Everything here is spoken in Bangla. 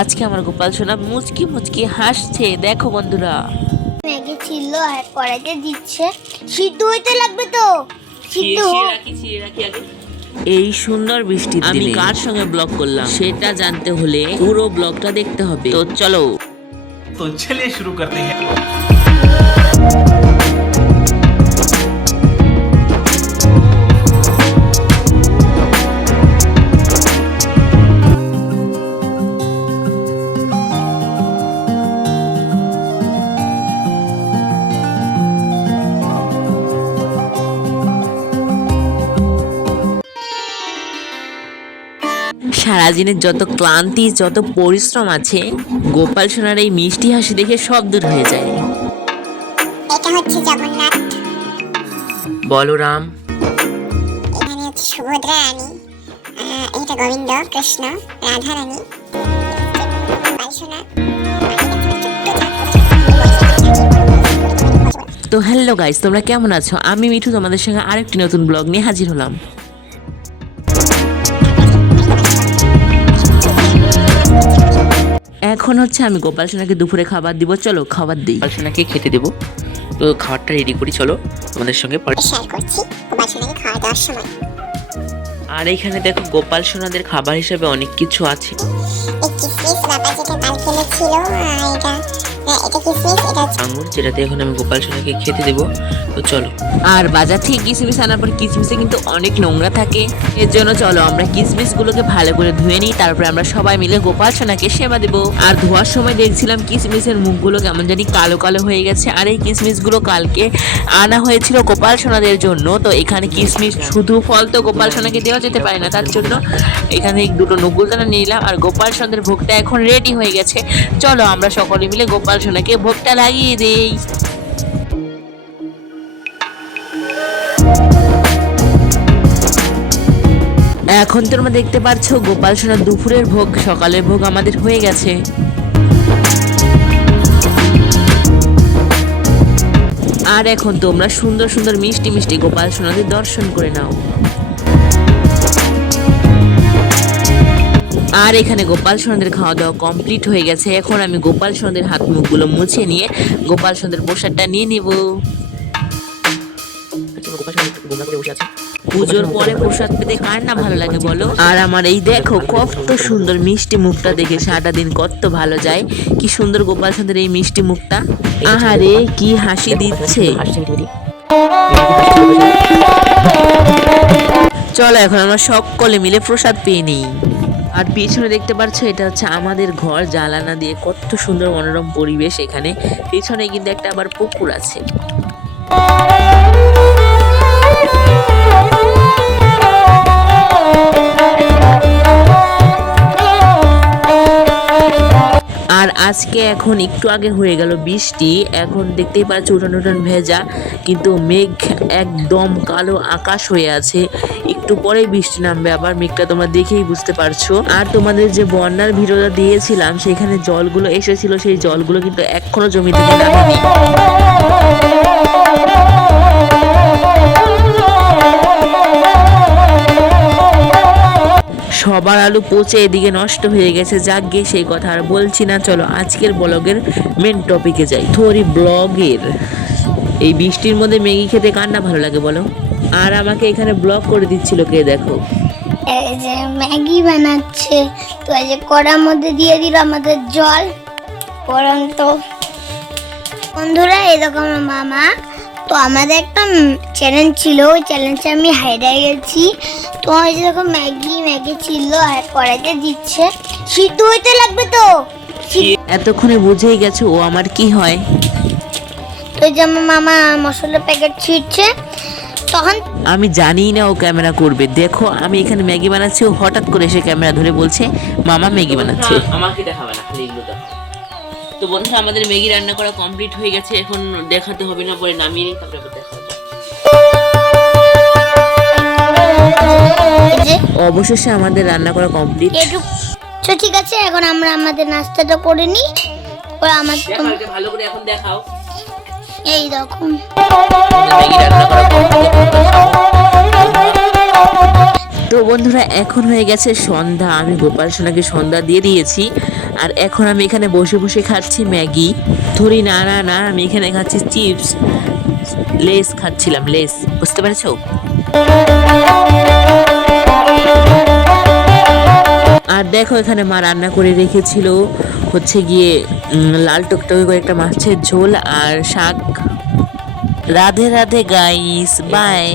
আজকে আমার গোপাল সোনা মুচকি মুচকি হাসছে, দেখো বন্ধুরা। ম্যাগি ছিল আর কড়াইতে দিচ্ছে, সিদ্ধ হইতে লাগবে তো। সিদ্ধ এই সুন্দর বৃষ্টি আমি কার সঙ্গে ব্লগ করলাম সেটা জানতে হলে পুরো ব্লগটা দেখতে হবে, তো চলো। तो चलिए शुरू करते हैं। সারাদিনের যত ক্লান্তি যত পরিশ্রম আছে গোপাল সোনার এই মিষ্টি হাসি দেখে সব দূর হয়ে যায়। এটা হচ্ছে জগন্নাথ, বলরাম, এখানে হচ্ছে সুভদ্রা রানী, এটা গোবিন্দ কৃষ্ণ, রাধা রানী, তো হ্যালো গাইস, তোমরা কেমন আছো? আমি মিঠু তোমাদের সঙ্গে আরেকটি নতুন ব্লগ নিয়ে হাজির হলাম। এখন হচ্ছে আমি গোপাল সোনাকে দুপুরে খাবার দিব, চলো খাবার দিই। গোপাল সোনাকে খেতে দেবো, তো খাবারটা রেডি করি, চলো তোমাদের সঙ্গে শেয়ার করছি গোপাল সোনাকে খাওয়া দাওয়ার সময়। আর এখানে দেখো গোপাল সোনাদের খাবার হিসেবে অনেক কিছু আছে। এই কিসমিস বাবা যেটা কালকে এনেছিল, এটা কিসমিস, এটা আঙুর, যেটাতে এখন আমি গোপাল সোনাকে খেতে দেবো, তো চলো। আর বাজার থেকে কিসমিস আনার পর কিসমিসে কিন্তু অনেক নোংরা থাকে, এর জন্য চলো আমরা কিসমিস গুলোকে ভালো করে ধুয়ে নিই, তারপরে আমরা সবাই মিলে গোপাল সোনাকে সেবা দেবো। আর ধোয়ার সময় দেখছিলাম কিসমিসের মুখগুলো কেমন জানি কালো কালো হয়ে গেছে, আর এই কিসমিস গুলো কালকে আনা হয়েছিল গোপাল সোনাদের জন্য। তো এখানে কিসমিস শুধু ফল তো গোপাল সোনাকে দেওয়া যেতে পারে না, তার জন্য এখানে দুটো নকুলদানা নিলাম। আর গোপাল সোনাদের ভোগটা এখন রেডি হয়ে গেছে, চলো আমরা সকলে মিলে গোপাল সোনাকে ভোগটা লাগিয়ে দেই। এখন তোমরা দেখতে পাচ্ছ গোপাল সোনার দুপুরের ভোগ সকালের ভোগ আমাদের হয়ে গেছে। আর এখন তোমরা সুন্দর সুন্দর মিষ্টি মিষ্টি গোপাল সোনাদের দর্শন করে নাও। আর এখানে গোপাল সোনাদের খাওয়া দাওয়া কমপ্লিট হয়ে গেছে, এখন আমি গোপাল সোনাদের হাত মুখগুলো মুছে নিয়ে গোপাল সোনাদের প্রসাদটা নিয়ে নেব। পুজোর পরে প্রসাদ পেতে কার না ভালো লাগে বলো? আর আমার এই দেখো কত সুন্দর মিষ্টি মুখটা দেখে সারাটা দিন কত ভালো যায়। কি সুন্দর গোপাল সোনাদের এই মিষ্টি মুখটা, আহারে কি হাসি দিচ্ছে। চলো এখন আমরা সকলে মিলে প্রসাদ পেয়ে নিই। আর পিছনে দেখতে পাচ্ছ এটা হচ্ছে আমাদের ঘর, জানালা দিয়ে কত সুন্দর মনোরম পরিবেশ। এখানে পিছনে কিন্তু একটা আবার পুকুর আছে। আর আজকে এখন একটু আগে হয়ে গেল বৃষ্টি, এখন দেখতেই পাচ্ছ উঠান উঠান ভেজা, কিন্তু মেঘ একদম কালো আকাশ হয়ে আছে। একটু পরেই বৃষ্টি নামবে আবার, মেঘটা তোমরা দেখেই বুঝতে পারছো। আর তোমাদের যে বন্যার ভিডিওটা দিয়েছিলাম সেখানে জলগুলো এসেছিল, সেই জলগুলো কিন্তু এখনো জমি থেকে নামেনি। সবার আলু পচে এদিকে নষ্ট হয়ে গেছে, যাক গিয়ে সেই কথা আর বলছি না। চলো আজকের ব্লগের মেন টপিকে যাই। থরি ব্লগের এই বৃষ্টির মধ্যে ম্যাগি খেতে কার না ভালো লাগে বলো? আর আমাকে এখানে ব্লগ করে দিচ্ছিল কে দেখো, এই যে ম্যাগি বানাচ্ছে, তো এই যে কড়ার মধ্যে দিয়ে দিল আমাদের জল পরন্ত। বন্ধুরা এরকম মামা, তো আমাদের একটা চ্যালেঞ্জ ছিল, ওই চ্যালেঞ্জে আমি হারিয়ে গেছি। তো এই যে দেখো ম্যাগি ছিল আর কড়াইতে দিচ্ছে, সিদ্ধ হইতে লাগবে তো। এতক্ষণে বুঝেই গেছো ও আমার কি হয়। তো এই যে আমার মামা মশলার প্যাকেট ছিটছে, তখন আমি জানি না ও ক্যামেরা করবে। দেখো আমি এখানে ম্যাগি বানাচ্ছি, ও হঠাৎ করে এসে ক্যামেরা ধরে বলছে মামা ম্যাগি বানাচ্ছে। আমাকে দেখাবে না, খালি এগুলো দেখাও। তো বন্ধুরা আমাদের ম্যাগি রান্না করা কমপ্লিট হয়ে গেছে, এখন দেখাতে হবে না, পরে নামিয়ে নিই তারপরে দেখা হবে। অবশেষে আমাদের রান্না করা কমপ্লিট। তো ঠিক আছে, এখন আমরা আমাদের নাস্তাটা করে নিই। পরে আমাদের ভালো করে এখন দেখাও। এই রকম ম্যাগি রান্না করা কমপ্লিট। তো বন্ধুরা এখন হয়ে গেছে সন্ধ্যা, আমি গোপাল সোনাকে সন্ধ্যা দিয়ে দিয়েছি। আর এখন আমি এখানে বসে বসে খাচ্ছি ম্যাগি। ধরি না না না, আমি এখানে খাচ্ছি চিপস, লেস খাচ্ছিলাম, লেস, বুঝতে পেরেছো? আর দেখো এখানে মা রান্না করে রেখেছিল হচ্ছে গিয়ে লাল টকটকে করে একটা মাছের ঝোল আর শাক। Radhe Radhe guys, by.